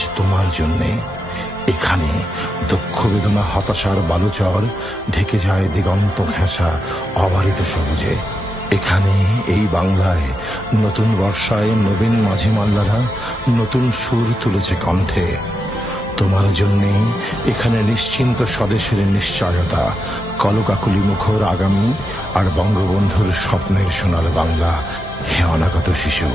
আজ তোমার জন্যে। এখানে দুঃখ বেদনা হতাশার বালুচর ঢেকে যায় দিগন্ত ঘেঁষা অবারিত সবুজে। এখানে এই বাংলায় নতুন বর্ষায় নবীন মাঝি মাল্লারা নতুন সুর তুলেছে কণ্ঠে। তোমার জন্যে এখানে নিশ্চিন্ত স্বদেশের নিশ্চয়তা, কলকাকুলি মুখর আগামী আর বঙ্গবন্ধুর স্বপ্নের সোনার বাংলা। হে অনাগত শিশু।